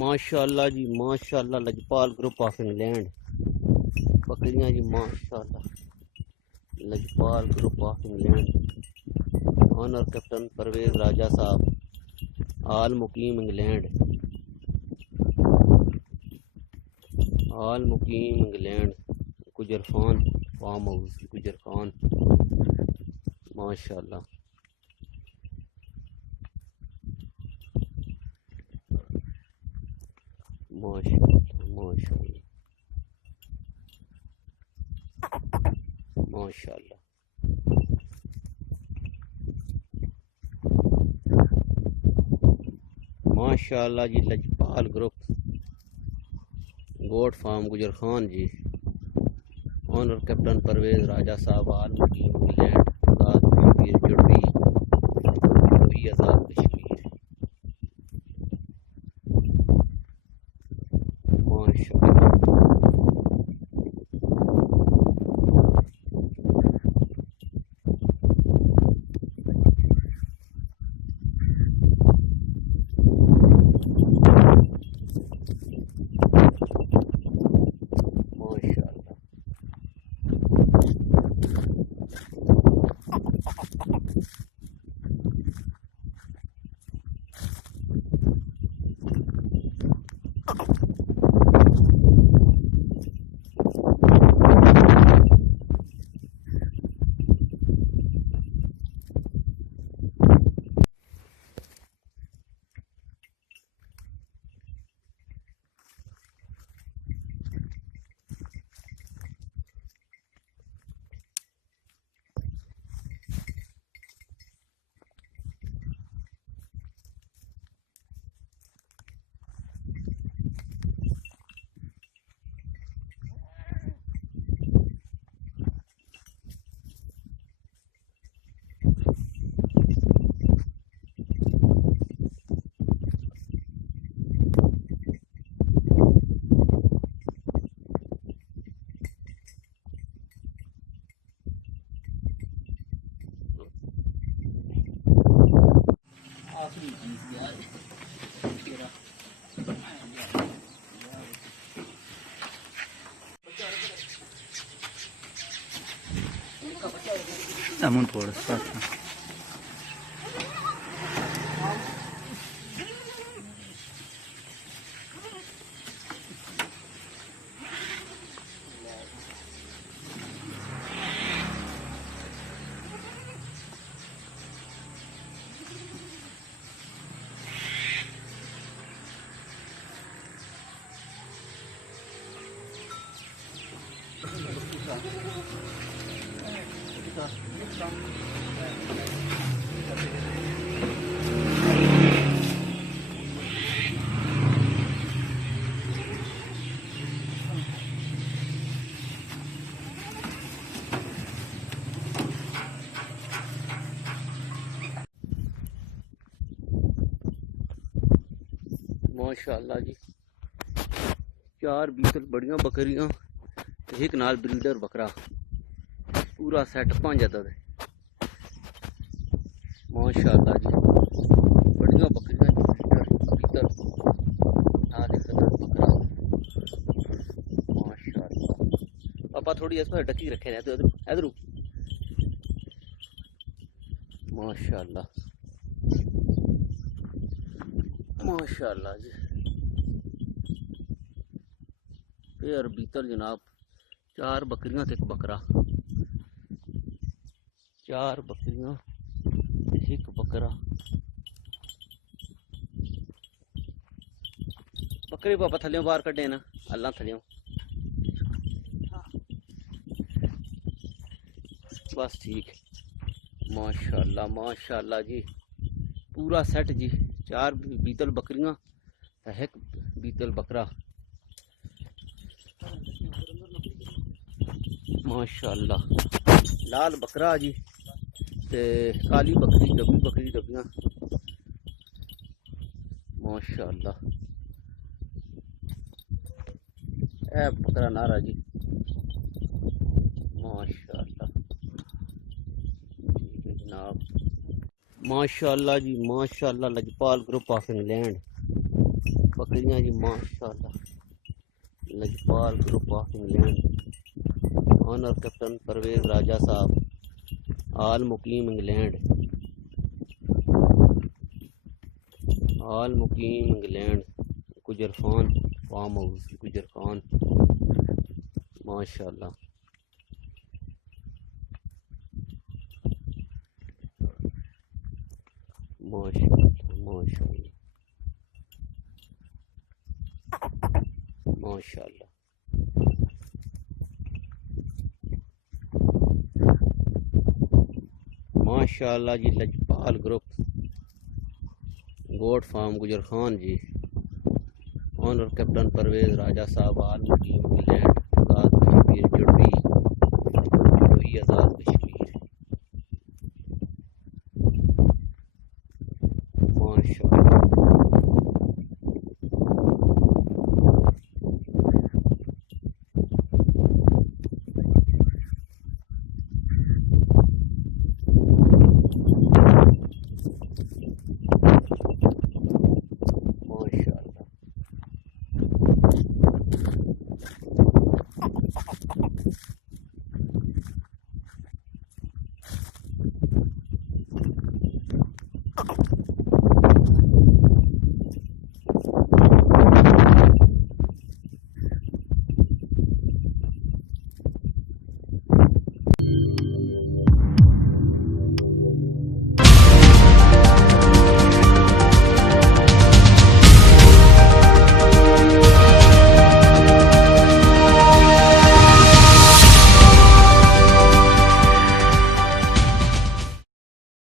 माशाल्लाह जी माशाल्लाह, Lajpal group of England बकरियां जी माशाल्लाह। Lajpal group of England, honour captain Parvez Raja साहब, आल मुकीम इंग्लैंड, आल मुकीम इंग्लैंड, गुजर खान फार्म हाउस, गुजर खान माशाल्लाह। माशाल्लाह माशाल्लाह माशाल्लाह। माशाल्लाह जी, लजपाल ग्रुप गोट फार्म गुजर खान जी, ऑनर कैप्टन परवेज राजा साहब, आल मुकीम इंग्लैंड, आजाद कश्मीर जुड़वी, जुड़वी आजाद कश्मीर माशाल्लाह। Namun थोड़ा सा माशाल्लाह जी, 4 बीतल बड़ियां बकरियां, एक नाल ब्रीडर बकरा, पूरा सेट 5 अदद है। माशाल्लाह जी, बड़ियां बकरियां, ब्रीडर बीतल नाल एक अदद बकरा माशाल्लाह। पापा थोड़ी इस पर डकी रखे रहते इधर माशाल्लाह माशाल्लाह जी। पेयर बीतल जनाब, 4 बकरियां ते एक बकरा, 4 बकरियां एक बकरा। बकरे पापा थल्ले बाहर कड्डे ना, अल्लाह थल्ले बस ठीक। माशाल्लाह माशाल्लाह जी, पूरा सेट जी, 4 बीतल बकरियां, एक बीतल बकरा माशाल्लाह। लाल बकरा जी ते काली बकरी, डब्बी बकरी, डब्बियां माशाल्लाह। ए बकरा नारा जी माशाल्लाह, ठीक है जनाब। माशाल्लाह जी माशाल्लाह, लजपाल ग्रुप ऑफ इंग्लैंड बकरियां जी माशाल्लाह। Lajpal group of England, honour captain Parvez Raja साहब, आल मुकीम इंग्लैंड, आल मुकीम इंग्लैंड, गुजर खान फार्म हाउस, गुजर खान माशाल्लाह। माशाल्लाह माशाल्लाह माशाल्लाह। माशाल्लाह जी, लजपाल ग्रुप गोट फार्म गुजर खान जी, ऑनर कैप्टन परवेज राजा साहब, आल मुकीम इंग्लैंड, आज़ाद कश्मीर जुड़वी आज़ाद कश्मीर माशाल्लाह।